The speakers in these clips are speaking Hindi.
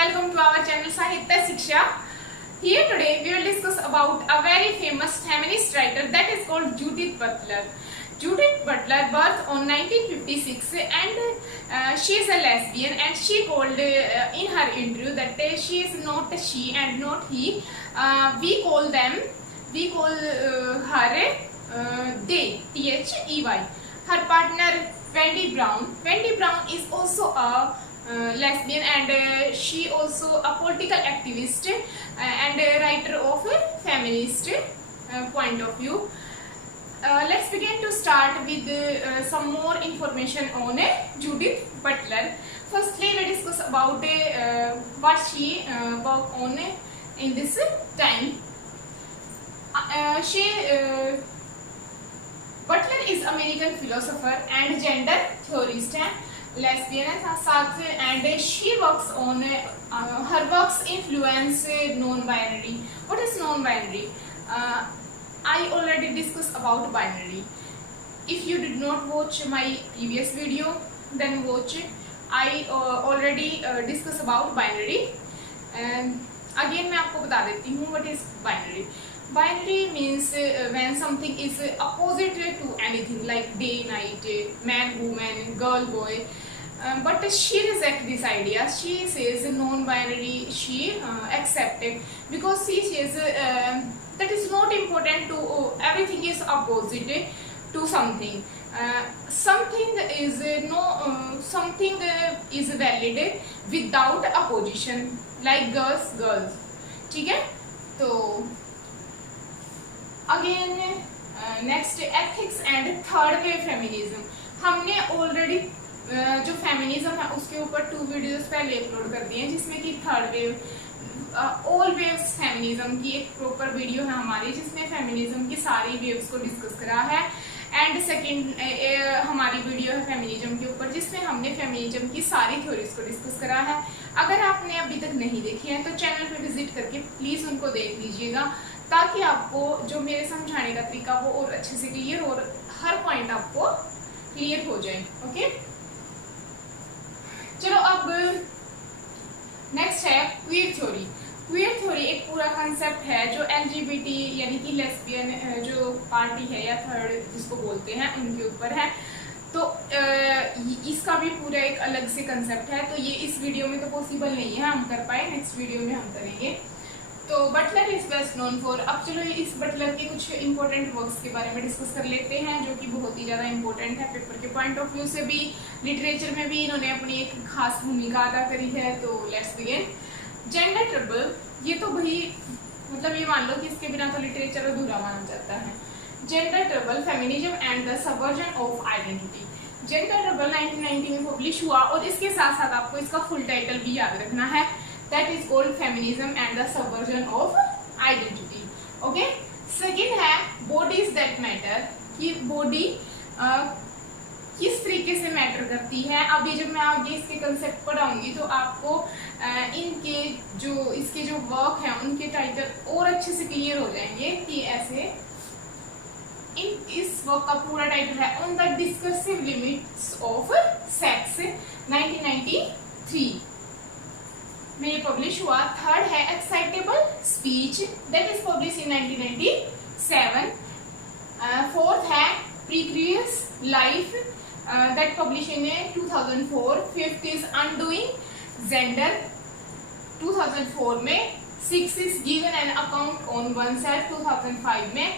welcome to our channel Sahitya Shiksha. Here today we will discuss about a very famous feminist writer that is called Judith Butler. Judith Butler birthed on 1956 and she is a lesbian, and she told in her interview that she is not she and not he. We call her they, They. Her partner Wendy Brown. Wendy Brown is also a lesbian, and she also a political activist and a writer of a feminist point of view. Let's begin to start with some more information on Judith Butler. Firstly, we discuss about what she worked on in this time. Butler is American philosopher and gender theorist, lesbian है साथ, and she works on her works influence non-binary. What is non-binary? I already discussed about binary. If you did not watch my previous video, then watch it. I already discussed about binary. And again मैं आपको बता देती हूँ what is binary. Binary means when something is opposite to anything, like day, night, man, woman, girl, boy. But she rejects this idea. She says non-binary. She accepted because she says that is not important to everything is opposite to something. Something is valid without opposition, like girls. ठीक है? तो again next ethics and third wave feminism. हमने ऑलरेडी जो फेमिनिज्म है उसके ऊपर 2 वीडियोस पहले अपलोड कर दिए हैं, जिसमें कि third wave all waves feminism की एक प्रॉपर वीडियो है हमारी, जिसमें फेमिनिज्म की सारी वेव्स को डिस्कस करा है. एंड सेकंड हमारी वीडियो है फेमिनिज्म के ऊपर, जिसमें हमने फेमिनिज्म की सारी थ्योरीज को डिस्कस करा है. अगर आपने अभी तक नहीं देखी है तो चैनल पे विजिट करके प्लीज उनको देख लीजिएगा, ताकि आपको जो मेरे समझाने का तरीका वो और अच्छे से क्लियर और हर पॉइंट आपको क्लियर हो जाए. ओके, चलो अब नेक्स्ट है क्वीयर थ्योरी. क्वीयर थ्योरी एक पूरा कंसेप्ट है जो LGBT यानी कि लेस्बियन जो पार्टी है या थर्ड जिसको बोलते हैं उनके ऊपर है. तो इसका भी पूरा एक अलग से कंसेप्ट है, तो ये इस वीडियो में तो पॉसिबल नहीं है हम कर पाए, नेक्स्ट वीडियो में हम करेंगे. तो Butler is best known for. अब चलो इस बटलर के कुछ इंपॉर्टेंट वर्क्स के बारे में डिस्कस कर लेते हैं, जो कि बहुत ही ज़्यादा इंपॉर्टेंट है पेपर के पॉइंट ऑफ व्यू से भी, लिटरेचर में भी इन्होंने अपनी एक खास भूमिका अदा करी है. तो लेट्स बिगिन. जेंडर ट्रबल, ये तो भाई मतलब ये मान लो कि इसके बिना तो लिटरेचर अधूरा माना जाता है. Gender trouble, feminism and the subversion of identity. Gender trouble 1990 में पब्लिश हुआ, और इसके साथ साथ आपको इसका फुल टाइटल भी याद रखना है. That is called feminism and the subversion of identity. Okay. Second है bodies that matter, कि body किस तरीके से मैटर करती है. अभी जब मैं आगे इसके कंसेप्ट पढ़ाऊंगी तो आपको इसके जो वर्क है उनके टाइटल और अच्छे से क्लियर हो जाएंगे कि ऐसे. इस वर्क का पूरा टाइटल है on the discursive limits of sex, 1993 में पब्लिश हुआ. थर्ड है excitable speech, that is publish in 1997. Fourth है precarious life, that publish in 2004. Fifth is undoing gender, 2004 में. Six is given an account on oneself, 2005 में.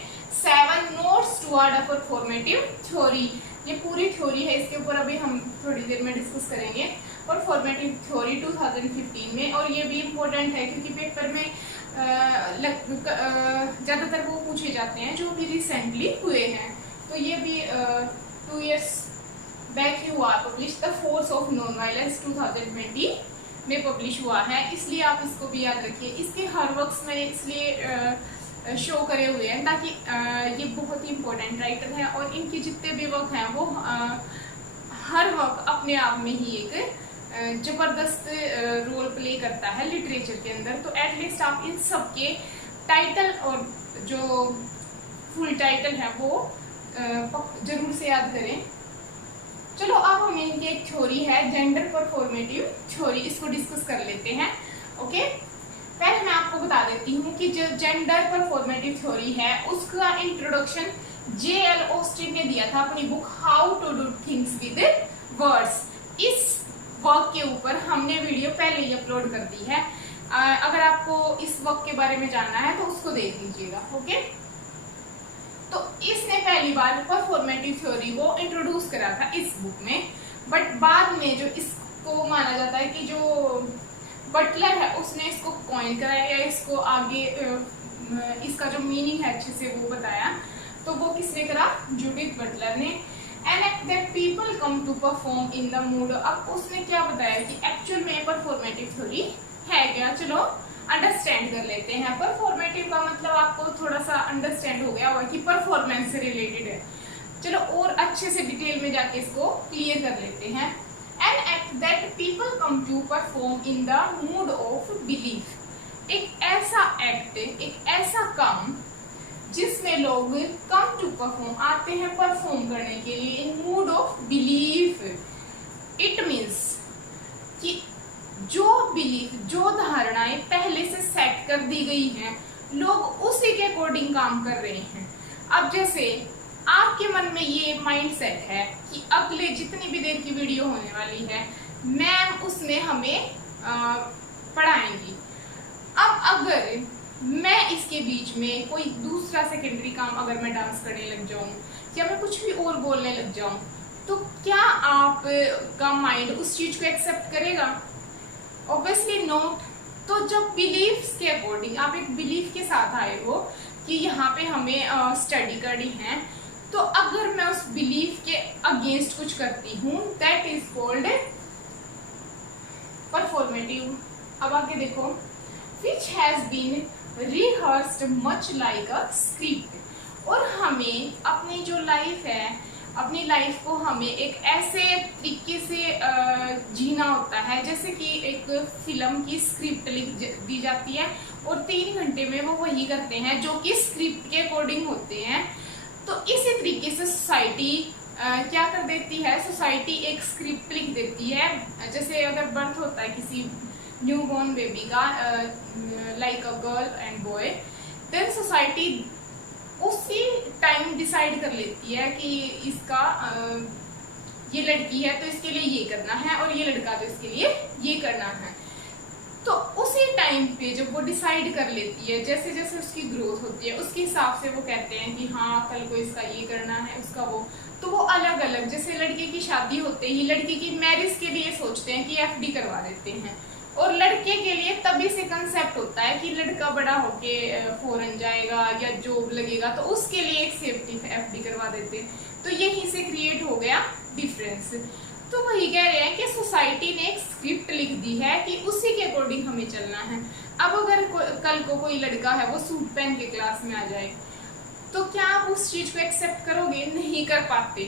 7 notes toward a performative theory. ये पूरी थ्योरी है, इसके ऊपर अभी हम थोड़ी देर में डिस्कस करेंगे. परफॉर्मेटिव थ्योरी 2015 में. और ये भी इम्पोर्टेंट है क्योंकि पेपर में ज़्यादातर वो पूछे जाते हैं जो भी रिसेंटली हुए हैं. तो ये भी 2 years बैक ही हुआ publish. The force of non violence 2020 में पब्लिश हुआ है, इसलिए आप इसको भी याद रखिए. इसके हर वर्क्स मैंने इसलिए शो करे हुए हैं ताकि ये बहुत ही इम्पोर्टेंट राइटर हैं, और इनके जितने भी वर्क हैं वो हर वर्क अपने आप में ही एक जबरदस्त रोल प्ले करता है लिटरेचर के अंदर. तो एटलीस्ट आप इन सब के टाइटल और जो फुल टाइटल है वो जरूर से याद करें. चलो अब हम इनकी एक थ्योरी है जेंडर परफॉर्मेटिव थ्योरी, इसको डिस्कस कर लेते हैं. ओके, पहले मैं आपको बता देती हूँ कि जो जेंडर परफॉर्मेटिव थ्योरी है उसका इंट्रोडक्शन J.L. ऑस्टिन ने दिया था अपनी book how to do things with words. इस वर्क के ऊपर हमने वीडियो पहले ही अपलोड कर दी है, अगर आपको इस वर्क के बारे में जानना है तो उसको देख लीजिएगा। ओके, तो इसने पहली बार परफॉर्मेटिव थ्योरी को इंट्रोड्यूस करा था इस बुक में, बट बाद में जो इसको माना जाता है कि जो बटलर है उसने इसको कॉइन कराया या इसको आगे इसका जो मीनिंग है अच्छे से वो बताया, तो वो किसने करा? जूडिथ बटलर ने। An act that people come to perform in the mood. अब उसने क्या बताया कि एक्चुअल में परफॉर्मेटिव थ्योरी है क्या, चलो अंडरस्टैंड कर लेते हैं। परफॉर्मेटिव का मतलब आपको थोड़ा सा अंडरस्टैंड हो गया होगा कि परफॉर्मेंस से रिलेटेड है। चलो और अच्छे से डिटेल में जाके इसको क्लियर कर लेते हैं। An act that people come to perform in the mood of belief. एक ऐसा एक्ट, एक ऐसा काम जिसमें लोग कम टू परफॉर्म आते हैं परफॉर्म करने के लिए in mood of belief. It means कि जो बिलीफ, जो धारणाएं पहले से सेट कर दी गई हैं, लोग उसी के अकॉर्डिंग काम कर रहे हैं। अब जैसे आपके मन में ये माइंड सेट है कि अगले जितनी भी देर की वीडियो होने वाली है मैम उसमें हमें पढ़ाएंगी। अब अगर मैं इसके बीच में कोई दूसरा सेकेंडरी काम, अगर मैं डांस करने लग जाऊं या मैं कुछ भी और बोलने लग जाऊं, तो क्या आपका माइंड उस चीज को एक्सेप्ट करेगा? Obviously not. तो जब बिलीफ्स के अकॉर्डिंग आप एक बिलीफ के साथ आए हो कि यहाँ पे हमें स्टडी करनी है, तो अगर मैं उस बिलीफ के अगेंस्ट कुछ करती हूँ दैट इज कॉल्ड परफॉर्मेटिव। अब आगे देखो, which has been rehearsed much like a script. और हमें अपनी जो लाइफ है, अपनी लाइफ को हमें एक ऐसे तरीके से जीना होता है जैसे कि एक फिल्म की स्क्रिप्ट लिख दी जाती है और 3 घंटे में वो वही करते हैं जो कि स्क्रिप्ट के अकॉर्डिंग होते हैं। तो इसी तरीके से सोसाइटी क्या कर देती है? सोसाइटी एक स्क्रिप्ट लिख देती है। जैसे अगर बर्थ होता है किसी न्यूबॉर्न बेबी का, like a girl and boy, then society उसी टाइम डिसाइड कर लेती है कि इसका ये लड़की है तो इसके लिए ये करना है और ये लड़का तो इसके लिए ये करना है। तो उसी टाइम पे जब वो डिसाइड कर लेती है, जैसे जैसे उसकी ग्रोथ होती है उसके हिसाब से वो कहते हैं कि हाँ कल को इसका ये करना है, उसका वो। तो वो अलग अलग, जैसे लड़के की शादी होते ही लड़की की मैरिज के लिए सोचते हैं कि एफडी करवा देते हैं, और लड़के के लिए तभी से कंसेप्ट होता है कि लड़का बड़ा होके फॉरेन जाएगा या जॉब लगेगा तो उसके लिए एक सेफ्टी एफडी करवा देते हैं। तो यहीं से क्रिएट हो गया डिफरेंस। तो वही कह रहे हैं कि सोसाइटी ने एक स्क्रिप्ट लिख दी है कि उसी के अकॉर्डिंग हमें चलना है। अब अगर कल को कोई लड़का है वो सूट पहन के क्लास में आ जाए तो क्या आप उस चीज को एक्सेप्ट करोगे? नहीं कर पाते,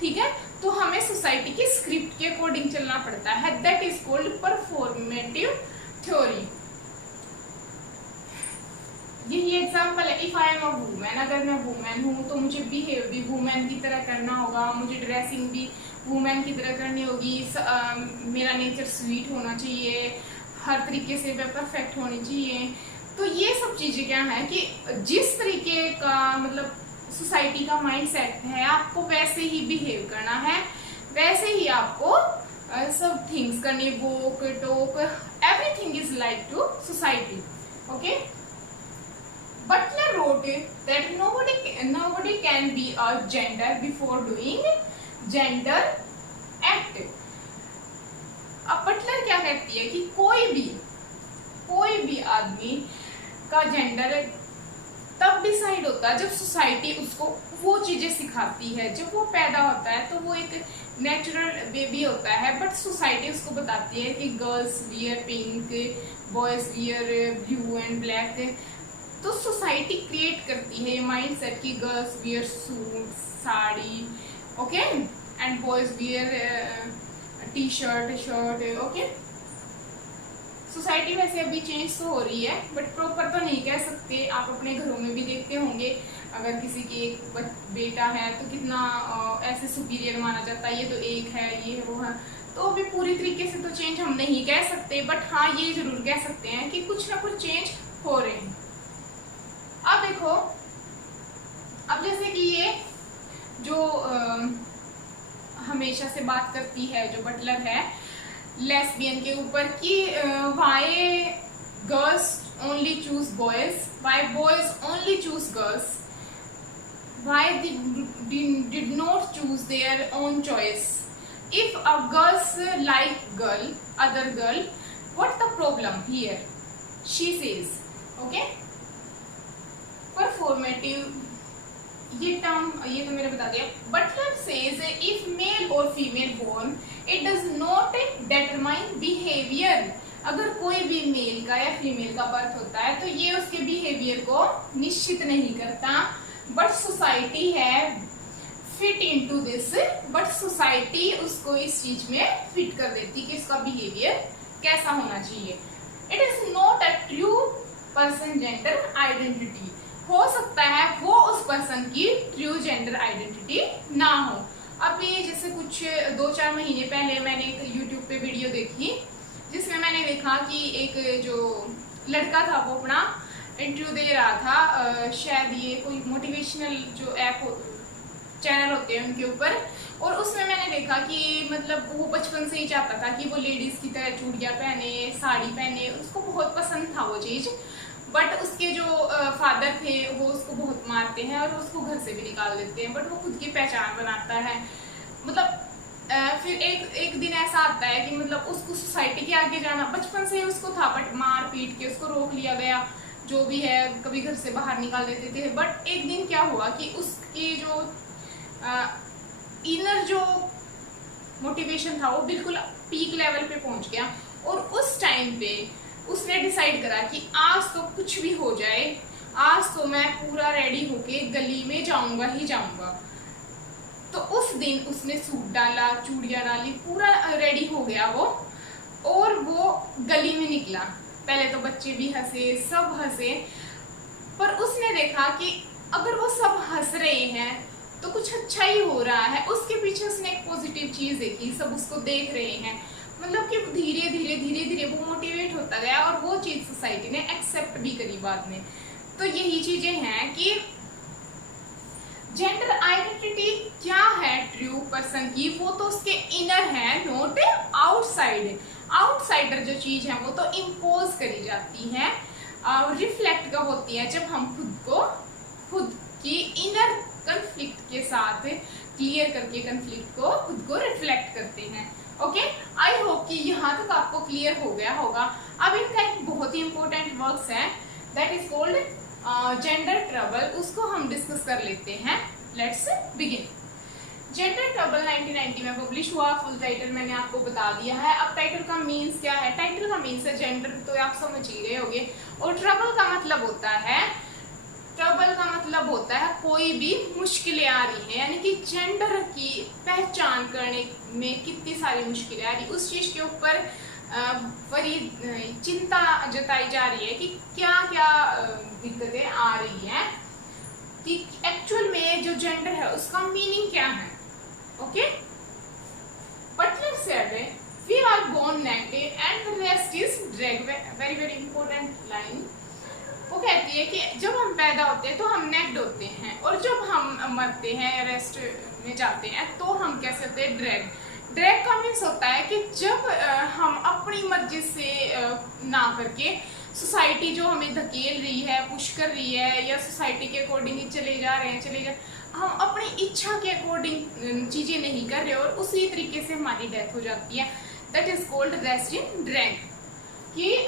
ठीक है। तो हमें सोसाइटी की स्क्रिप्ट के अकॉर्डिंग चलना पड़ता है, that is called performative theory. यही एग्जांपल है, if I am a women, अगर मैं वुमेन हूँ तो मुझे बिहेव भी वुमेन की तरह करना होगा, मुझे ड्रेसिंग भी वुमेन की तरह करनी होगी, मेरा नेचर स्वीट होना चाहिए, हर तरीके से मैं परफेक्ट होनी चाहिए। तो ये सब चीजें क्या है कि जिस तरीके का मतलब सोसाइटी का माइंड सेट है आपको वैसे ही बिहेव करना है, वैसे ही आपको सब थिंग्स करनी, walk talk everything is like to society. Okay, Butler wrote that nobody can be a gender before doing gender act। अब बटलर क्या कहती है कि कोई भी आदमी का जेंडर तब डिसाइड होता है जब सोसाइटी उसको वो चीजें सिखाती है। जब वो पैदा होता है तो वो एक नेचुरल बेबी होता है, बट सोसाइटी उसको बताती है कि girls wear pink, boys wear blue and black. तो सोसाइटी क्रिएट करती है ये माइंड सेट की girls wear suit sari, okay, and boys wear T shirt shirt, okay. Society वैसे अभी चेंज तो हो रही है बट प्रॉपर तो नहीं कह सकते। आप अपने घरों में भी देखते होंगे, अगर किसी की एक बेटा है तो कितना ऐसे सुपीरियर माना जाता है, ये तो एक है, ये वो है। तो अभी पूरी तरीके से तो चेंज हम नहीं नहीं कह सकते, बट हाँ ये जरूर कह सकते हैं कि कुछ ना कुछ चेंज हो रहे हैं। अब देखो, अब जैसे कि ये जो हमेशा से बात करती है जो बटलर है लेस्बियन के ऊपर कि why girls only choose boys, why boys only choose girls, why they did not choose their own choice. If a girls like girl, other girl, what's the problem here? She says, okay? Performative, ये टर्म ये तो मैंने बता दिया। बटलर सेज इफ मेल और female born it does not determine behaviour. अगर कोई भी मेल का या फीमेल का बर्थ होता है तो ये उसके बिहेवियर को निश्चित नहीं करता, बट सोसाइटी है fit into this, but society उसको इस चीज में फिट कर देती कि इसका बिहेवियर कैसा होना चाहिए। It is not a true person gender identity. हो सकता है वो उस पर्सन की ट्रू जेंडर आइडेंटिटी ना हो। अभी जैसे कुछ 2-4 महीने पहले मैंने एक यूट्यूब पे वीडियो देखी जिसमें मैंने देखा कि एक जो लड़का था वो अपना इंटरव्यू दे रहा था, शायद ये कोई मोटिवेशनल जो ऐप चैनल होते हैं उनके ऊपर, और उसमें मैंने देखा कि मतलब वो बचपन से ही चाहता था कि वो लेडीज की तरह चूड़ियाँ पहने, साड़ी पहने, उसको बहुत पसंद था वो चीज़, बट उसके जो फादर थे वो उसको बहुत मारते हैं और उसको घर से भी निकाल देते हैं, बट वो खुद की पहचान बनाता है। मतलब फिर एक दिन ऐसा आता है कि मतलब उसको सोसाइटी के आगे जाना बचपन से ही उसको था, बट मार पीट के उसको रोक लिया गया, जो भी है, कभी घर से बाहर निकाल देते थे। बट एक दिन क्या हुआ कि उसकी जो इनर जो मोटिवेशन था वो बिल्कुल पीक लेवल पे पहुंच गया, और उस टाइम पे उसने डिसाइड करा कि आज तो कुछ भी हो जाए, आज तो मैं पूरा रेडी होके गली में जाऊंगा ही जाऊंगा। तो उस दिन उसने सूट डाला, चूड़ियां डाली, पूरा रेडी हो गया वो, और वो गली में निकला। पहले तो बच्चे भी हंसे, सब हंसे, पर उसने देखा कि अगर वो सब हंस रहे हैं तो कुछ अच्छा ही हो रहा है। उसके पीछे उसने एक पॉजिटिव चीज देखी, सब उसको देख रहे हैं, मतलब कि धीरे धीरे धीरे धीरे वो मोटिवेट होता गया और वो चीज सोसाइटी ने एक्सेप्ट भी करी बाद में। तो यही चीजें हैं कि जेंडर आइडेंटिटी क्या है ट्रू पर्सन की, वो तो उसके इनर है, नॉट आउटसाइड। आउटसाइडर जो चीज है वो तो इम्पोज करी जाती है और रिफ्लेक्ट कब होती है, जब हम खुद की इनर कन्फ्लिक्ट के साथ क्लियर करके कन्फ्लिक्ट को खुद को रिफ्लेक्ट करते हैं। ओके, आई होप कि यहाँ तक आपको क्लियर हो गया होगा। अब इनका एक बहुत ही इंपॉर्टेंट वर्क्स है that is called gender trouble, उसको हम डिस्कस कर लेते हैं। Let's begin. जेंडर ट्रबल 1990 में पब्लिश हुआ। फुल टाइटल मैंने आपको बता दिया है। अब टाइटल का मीन्स क्या है? टाइटल का मीन्स है जेंडर, तो आप समझ ही गए होंगे, और ट्रबल का मतलब होता है, ट्रबल का मतलब होता है कोई भी मुश्किलें आ रही हैं, यानी कि जेंडर की पहचान करने में कितनी सारी मुश्किलें आ रही, उस चीज के ऊपर बड़ी चिंता जताई जा रही है कि क्या क्या दिक्कतें आ रही हैं, कि एक्चुअल में जो जेंडर है उसका मीनिंग क्या है। Okay, Butler said we are born naked and the rest is drag. Very very important line. वो कहती है कि जब हम पैदा होते हैं तो हम नेक्ड होते हैं, और जब हम मरते हैं, रेस्ट में जाते हैं, तो हम कैसे होते हैं? ड्रैग। ड्रैग का मीन्स होता है कि जब हम अपनी मर्जी से ना करके सोसाइटी जो हमें धकेल रही है, पुश कर रही है, या सोसाइटी के अकॉर्डिंग ही चले जा रहे हैं, हम अपनी इच्छा के अकॉर्डिंग चीजें नहीं कर रहे और उसी तरीके से हमारी डेथ हो जाती है। That is called rest in drag. कि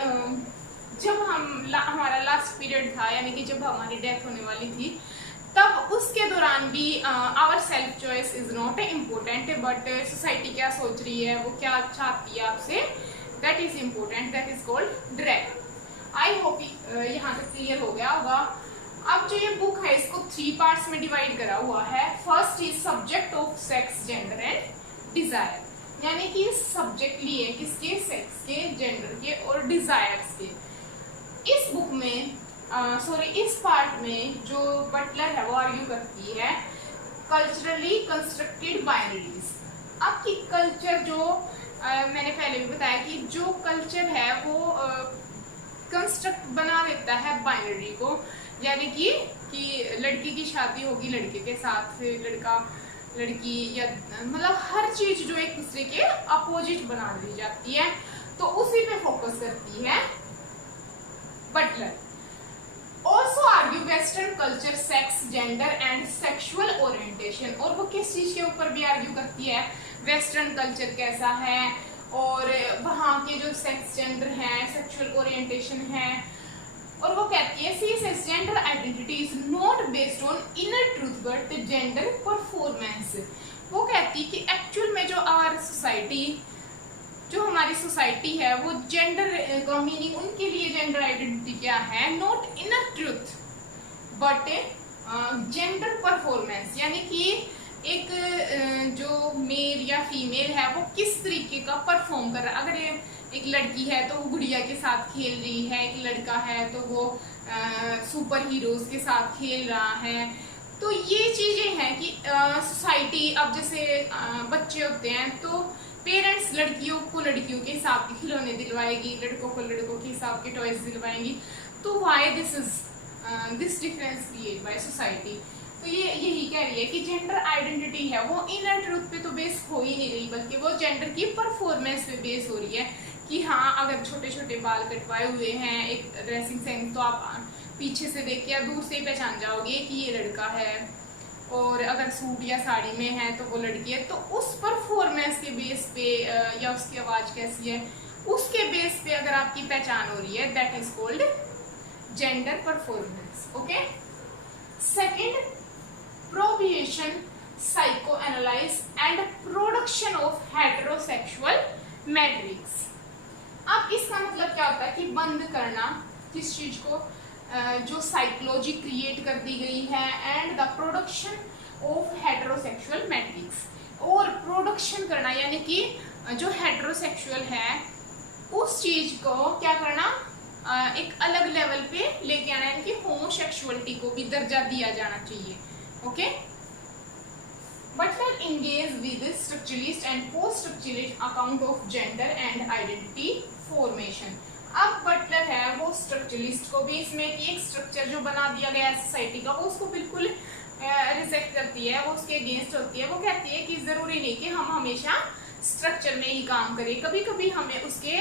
जब हमारा लास्ट पीरियड था, यानी कि जब हमारी डेथ होने वाली थी, तब उसके दौरान भी our self choice is not important, but society क्या सोच रही है, वो क्या चाहती है आपसे, that is important, that is called drag. I hope यहाँ तक क्लियर हो गया होगा। अब जो ये बुक है इसको 3 पार्ट्स में डिवाइड करा हुआ है। First is subject of sex, gender and desire, यानी कि सब्जेक्ट लिए किसके? सेक्स के, जेंडर के और डिजायर्स के। इस बुक में इस पार्ट में जो बटलर है वो आर्ग्यू करती है कल्चरली कंस्ट्रक्टेड बाइनरीज। आपकी कल्चर जो मैंने पहले भी बताया कि जो कल्चर है वो कंस्ट्रक्ट बना देता है बाइनरी को, यानी कि लड़की की शादी होगी लड़के के साथ, लड़का लड़की, या मतलब हर चीज जो एक दूसरे के अपोजिट बना दी जाती है, तो उसी पे फोकस करती है Butler. Also argue western culture sex gender and sexual orientation, और वो किस चीज के ऊपर भी आर्ग्यू करती है, वेस्टर्न कल्चर कैसा है और वहाँ के जो सेक्स जेंडर है, सेक्सुअल ओरिएंटेशन है। और वो कहती है she sex gender identity is not based on inner truth but gender performance. वो कहती है कि एक्चुअल में जो आवर सोसाइटी, जो हमारी सोसाइटी है, वो जेंडर का मीनिंग उनके लिए जेंडर आइडेंटिटी क्या है, not inner truth but gender performance, यानी कि एक जो मेल या फीमेल है वो किस तरीके का परफॉर्म कर रहा है। अगर एक लड़की है तो वो गुड़िया के साथ खेल रही है, एक लड़का है तो वो सुपर हीरोज के साथ खेल रहा है। तो ये चीजें हैं कि सोसाइटी, अब जैसे बच्चे होते हैं तो पेरेंट्स लड़कियों को लड़कियों के हिसाब के खिलौने दिलवाएगी, लड़कों को लड़कों के हिसाब के टॉयज दिलवाएंगी। तो why this difference create by society. तो ये यही कह रही है कि जेंडर आइडेंटिटी है वो इनर ट्रूथ पे तो बेस हो ही नहीं रही, बल्कि वो जेंडर की परफॉर्मेंस पे बेस हो रही है। कि हाँ, अगर छोटे छोटे बाल कटवाए हुए हैं, एक ड्रेसिंग सेंस, तो आप पीछे से देख के या दूर से ही पहचान जाओगे कि ये लड़का है, और अगर सूट या साड़ी में है तो वो लड़की है। तो उस परफॉर्मेंस के बेस पे या उसकी आवाज कैसी है उसके बेस पे अगर आपकी पहचान हो रही है, that is called gender performance. Okay. Second, prohibition, psychoanalysis and production of heterosexual matrix. अब इसका मतलब क्या होता है कि बंद करना किस चीज को, जो साइकोलॉजी क्रिएट कर दी गई है, and the production of heterosexual matrix. और प्रोडक्शन करना यानी कि जो हेटेरोसेक्सुअल है उस चीज को क्या करना, एक अलग लेवल पे लेके आना, यानी कि होमोसेक्सुअलिटी को भी दर्जा दिया जाना चाहिए। Okay. Butler engaged with the structuralist and post-structuralist account of gender and identity formation. अब बटलर है वो स्ट्रक्चरलिस्ट को भी इसमें कि एक स्ट्रक्चर जो बना दिया गया है सोसाइटी का, वो उसको बिल्कुल रिजेक्ट करती है, वो उसके अगेंस्ट होती है। वो कहती है कि जरूरी नहीं कि हम हमेशा स्ट्रक्चर में ही काम करें, कभी कभी हमें उसके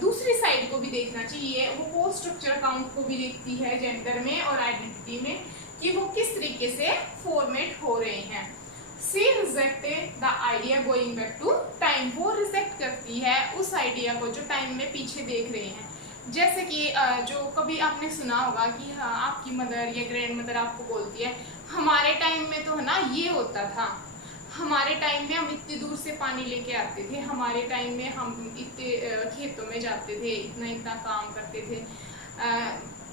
दूसरी साइड को भी देखना चाहिए। वो स्ट्रक्चर अकाउंट को भी देखती है जेंडर में और आइडेंटिटी में कि वो किस तरीके से फॉर्मेट हो रहे हैं। She rejected the idea going back to time. वो रिजेक्ट करती है उस आइडिया को जो टाइम में पीछे देख रहे हैं। जैसे कि जो कभी आपने सुना होगा कि हाँ, आपकी मदर या ग्रैंड मदर आपको बोलती है हमारे टाइम में तो है ना ये होता था, हमारे टाइम में हम इतनी दूर से पानी लेके आते थे, हमारे टाइम में हम इतने खेतों में जाते थे, इतना इतना काम करते थे,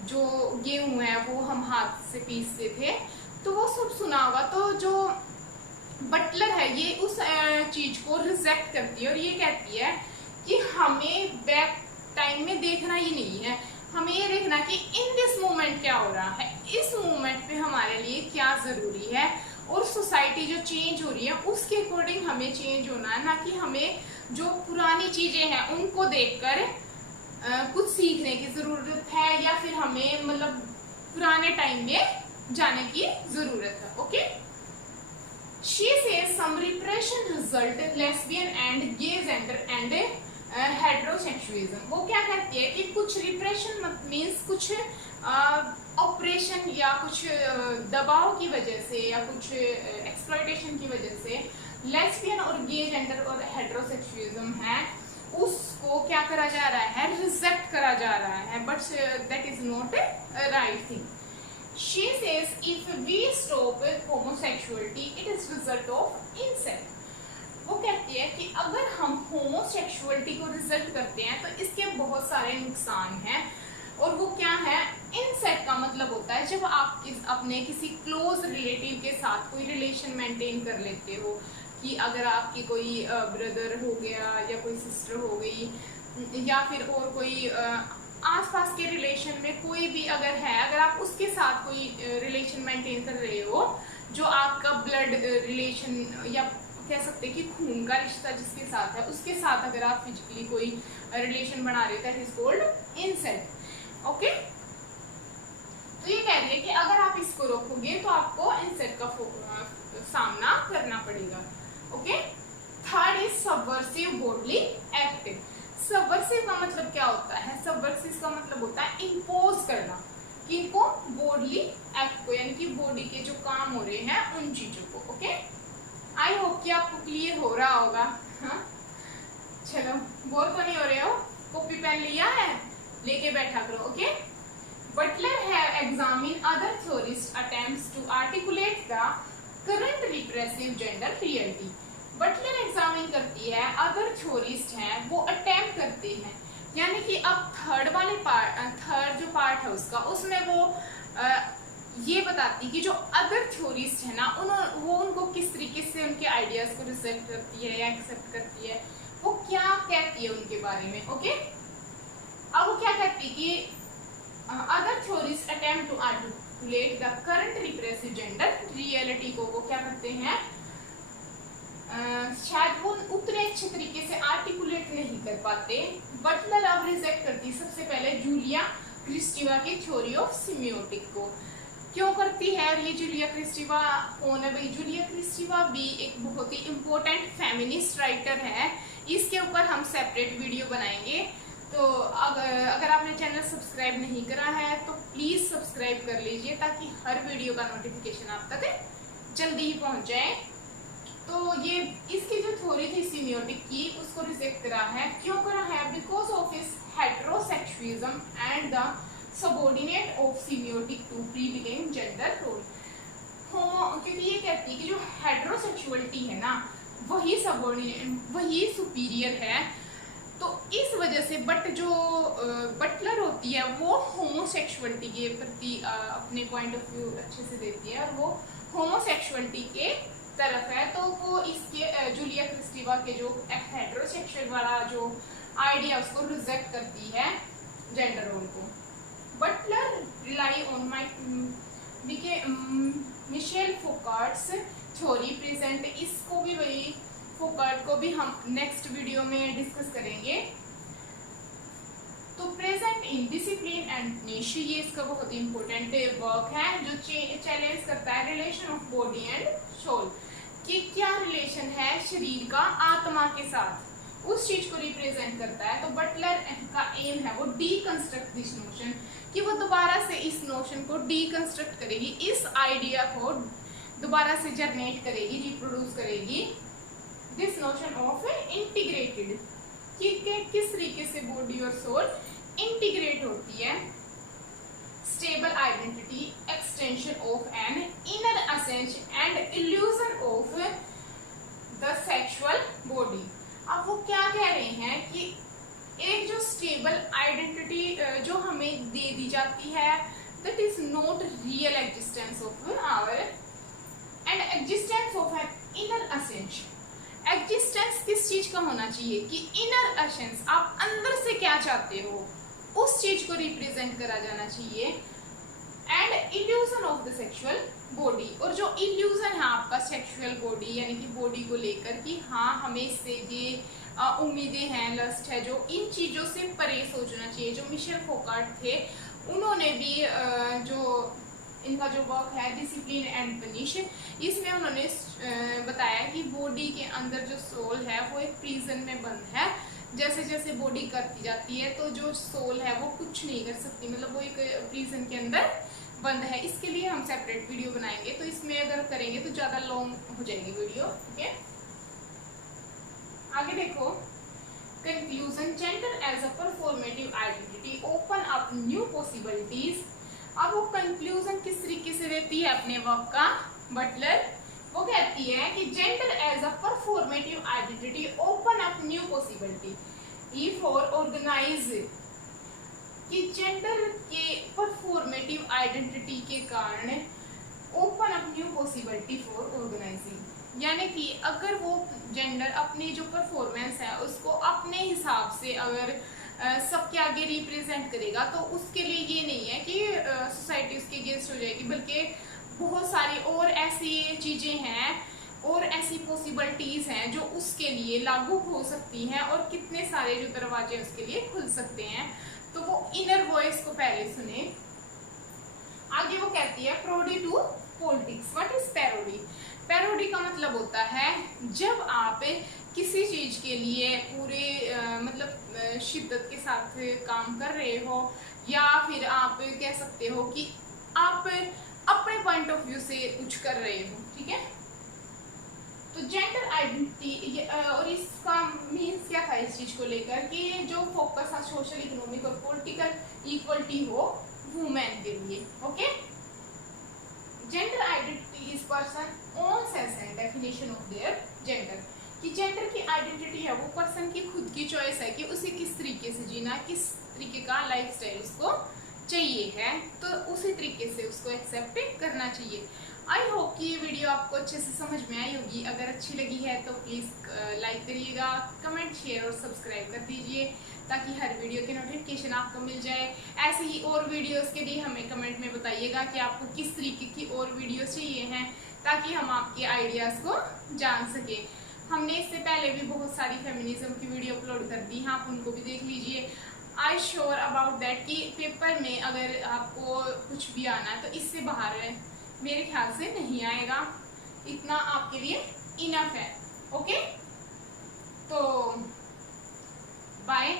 जो गेहूं है वो हम हाथ से पीसते थे। तो वो सब सुना होगा। तो जो बटलर है ये उस चीज को रिजेक्ट करती है और ये कहती है कि हमें बैक टाइम में देखना ही नहीं है, हमें ये देखना कि इन दिस मोमेंट क्या हो रहा है, इस मोमेंट पे हमारे लिए क्या जरूरी है, और सोसाइटी जो चेंज हो रही है उसके अकॉर्डिंग हमें चेंज होना है, ना कि हमें जो पुरानी चीजें हैं उनको देखकर कुछ सीखने की जरूरत है, या फिर हमें मतलब पुराने टाइम में जाने की जरूरत है। Okay. She says some repression result lesbian and gay gender and heterosexualism. वो क्या कहती है कि कुछ रिप्रेशन मीन्स कुछ ऑपरेशन या कुछ दबाव की वजह से या कुछ एक्सप्लॉयटेशन की वजह से लेस्बियन और गे जेंडर और हेटेरोसेक्सुअलिज्म है उसको क्या करा जा रहा है, रिजेक्ट करा जा रहा है, but that is not a right thing. She says if we stop homosexuality, it is result of incest. वो कहती है कि अगर हम होमोसेक्सुअलिटी को रिजल्ट करते हैं तो इसके बहुत सारे नुकसान हैं, और वो क्या है, इनसेक्ट का मतलब होता है जब आप अपने किसी क्लोज रिलेटिव के साथ कोई रिलेशन मेंटेन कर लेते हो, कि अगर आपकी कोई ब्रदर हो गया या कोई सिस्टर हो गई या फिर और कोई आसपास के रिलेशन में कोई भी अगर है, अगर आप उसके साथ कोई रिलेशन मेंटेन कर रहे हो जो आपका ब्लड रिलेशन या कह सकते हैं कि खून का रिश्ता जिसके साथ है उसके साथ अगर आप फिजिकली कोई रिलेशन बना रहे थे, इज कॉल्ड इंसेट। ओके, तो ये कह रही है कि अगर आप इसको रोकोगे तो आपको इंसेट का सामना करना पड़ेगा। Okay, third is subversive bodily act. Subversive का मतलब क्या होता है? सबवर्सिव का मतलब होता है इम्पोज करना, किनको? बोडली एक्ट को, यानी कि बॉडी के जो काम हो रहे हैं उन चीजों को। ओके, आई होप कि आपको क्लियर हो रहा होगा। हाँ, चलो, बोर तो नहीं हो रहे हो? कॉपी पेन लिया है? लेके बैठा करो। Okay, Butler have examined other theorists' attempts to articulate the current repressive gender reality. Butler examine करती है, अदर थ्योरिस्ट हैं वो अटेम्प्ट करते हैं, यानी कि अब थर्ड वाले पार्ट, थर्ड जो पार्ट है उसका, उसमें वो ये बताती है कि जो अदर थ्योरिस्ट है ना, वो उनको किस तरीके से उनके आइडियाज को रिजेक्ट करती है या एक्सेप्ट करती है, वो क्या कहती है उनके बारे में। ओके, अब वो क्या कहती है कि other theories attempt to articulate the current repressive gender reality को वो क्या करते हैं, शायद वो उतने अच्छे तरीके से आर्टिकुलेट नहीं कर पाते। बटलर अब रिजेक्ट करती सबसे पहले जूलिया क्रिस्टीवा की थ्योरी ऑफ सिमियोटिक को। क्यों करती है? और ये जूलिया क्रिस्टीवा कौन है भाई? जूलिया क्रिस्टीवा भी एक बहुत ही इम्पोर्टेंट फेमिनिस्ट राइटर है, इसके ऊपर हम सेपरेट वीडियो बनाएंगे। तो अगर आपने चैनल सब्सक्राइब नहीं करा है तो प्लीज़ सब्सक्राइब कर लीजिए ताकि हर वीडियो का नोटिफिकेशन आप तक जल्दी ही पहुंच जाए। तो ये इसकी जो थ्योरी थी सिमियोटिक की, उसको रिजेक्ट करा है। क्यों करा है? Because of this heterosexualism and the subordinate of semiotic to prevalent gender role. क्योंकि ये कहती है कि जो हेटेरोसेक्सुअलिटी है ना, वही सबऑर्डिनेट, वही सुपीरियर है। तो इस वजह से जो बटलर होती है वो होमोसेक्सुअलिटी के प्रति अपने पॉइंट ऑफ व्यू अच्छे से देती है और वो होमोसेक्सुअलिटी के तरफ है। तो वो इसके जूलिया क्रिस्टीवा के जो हेटेरोसेक्सुअल वाला जो आइडिया उसको रिजेक्ट करती है जेंडर रोल को। Butler rely on Michel Foucault's theory present, इसको भी वही फोकार्ट को भी हम नेक्स्ट वीडियो में डिस्कस करेंगे। तो प्रेजेंट इन डिसिप्लिन एंड निश, ये इसका बहुत इंपॉर्टेंट वर्क है जो चैलेंज करता है relation of body and soul, कि क्या रिलेशन है शरीर का आत्मा के साथ, उस चीज को रिप्रेजेंट करता है। तो बटलर का एम है वो डीकंस्ट्रक्ट दिस नोशन, कि वो दोबारा से इस नोशन को डीकंस्ट्रक्ट करेगी, इस आइडिया को दोबारा से जनरेट करेगी, रिप्रोड्यूस करेगी। दिस नोशन ऑफ इंटीग्रेटेड, कि किस तरीके से बॉडी और सोल इंटीग्रेट होती है। Stable identity, extension of an inner essence and illusion of the sexual body. अब वो क्या कह रहे हैं कि एक जो स्टेबल आइडेंटिटी जो हमें दे दी जाती है, that is not real existence of our and existence of an inner essence. Existence किस चीज का होना चाहिए कि इनर एसेंस, आप अंदर से क्या चाहते हो उस चीज को रिप्रेजेंट करा जाना चाहिए। And illusion of the sexual body, और जो इल्यूजन है आपका सेक्सुअल बॉडी यानी कि बॉडी को लेकर कि हाँ हमें इससे ये उम्मीदें हैं, लस्ट है, जो इन चीजों से परे सोचना चाहिए। जो मिशेल फोकार्ट थे उन्होंने भी जो इनका जो वर्क है डिसिप्लिन एंड पनिश, इसमें उन्होंने बताया कि बॉडी के अंदर जो सोल है वो एक प्रिजन में बंद है। जैसे जैसे बॉडी करती जाती है तो जो सोल है वो कुछ नहीं कर सकती, मतलब वो एक प्रिजन के अंदर बंद है। इसके लिए हम सेपरेट वीडियो बनाएंगे, तो इसमें अगर करेंगे तो ज़्यादा लॉन्ग हो जाएगी वीडियो। ओके, आगे देखो। Conclusion, gender as a performative identity open up new possibilities. अब वो कंक्लूजन किस तरीके से देती है अपने वर्क का बटलर? वो कहती है कि gender as a performative identity open up new possibility ई फॉर ऑर्गेनाइज, कि जेंडर के परफॉर्मेटिव आइडेंटिटी के कारण open up new possibility for organising, यानी कि अगर वो जेंडर अपनी जो परफॉर्मेंस है उसको अपने हिसाब से अगर सबके आगे रिप्रेजेंट करेगा तो उसके लिए ये नहीं है कि सोसाइटी उसके अगेंस्ट हो जाएगी, बल्कि बहुत सारी और ऐसी चीजें हैं और ऐसी पॉसिबिलिटीज हैं जो उसके लिए लागू हो सकती हैं और कितने सारे जो दरवाजे उसके लिए खुल सकते हैं। तो वो इनर वॉइस को पहले सुने। आगे वो कहती है parody to politics. What is parody? Parody का मतलब होता है जब आप किसी चीज के लिए पूरे मतलब शिद्दत के साथ काम कर रहे हो, या फिर आप कह सकते हो कि आप अपने पॉइंट ऑफ व्यू से कुछ कर रहे हो, ठीक है। तो जेंडर आइडेंटिटी और इसका मीन्स क्या था इस चीज को लेकर कि जो फोकस है सोशल, इकोनॉमिक और पॉलिटिकल इक्वलिटी हो वुमेन के लिए। Okay, gender identity is person own sense and definition of their gender. कि जेंडर की आइडेंटिटी है वो पर्सन की खुद की चॉइस है कि उसे किस तरीके से जीना, किस तरीके का लाइफस्टाइल उसको चाहिए है, तो उसी तरीके से उसको एक्सेप्ट करना चाहिए। आई होप कि ये वीडियो आपको अच्छे से समझ में आई होगी। अगर अच्छी लगी है तो प्लीज़ लाइक करिएगा, कमेंट, शेयर और सब्सक्राइब कर दीजिए ताकि हर वीडियो के नोटिफिकेशन आपको मिल जाए। ऐसे ही और वीडियोस के लिए हमें कमेंट में बताइएगा कि आपको किस तरीके की और वीडियोस चाहिए हैं ताकि हम आपके आइडियाज़ को जान सकें। हमने इससे पहले भी बहुत सारी फेमिनिज्म की वीडियो अपलोड कर दी हैं, आप उनको भी देख लीजिए। आई श्योर अबाउट दैट कि पेपर में अगर आपको कुछ भी आना है तो इससे बाहर मेरे ख्याल से नहीं आएगा, इतना आपके लिए इनफ है। ओके, तो बाय,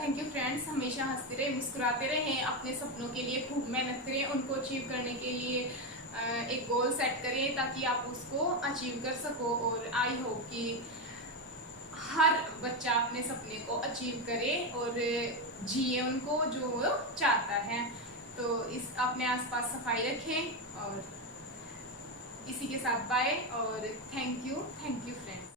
थैंक यू फ्रेंड्स। हमेशा हंसते रहे, मुस्कुराते रहें, अपने सपनों के लिए खूब मेहनत करें, उनको अचीव करने के लिए एक गोल सेट करें ताकि आप उसको अचीव कर सको। और आई होप कि हर बच्चा अपने सपने को अचीव करे और जिए उनको जो वो चाहता है। तो इस अपने आसपास सफाई रखें और इसी के साथ बाय और थैंक यू फ्रेंड्स।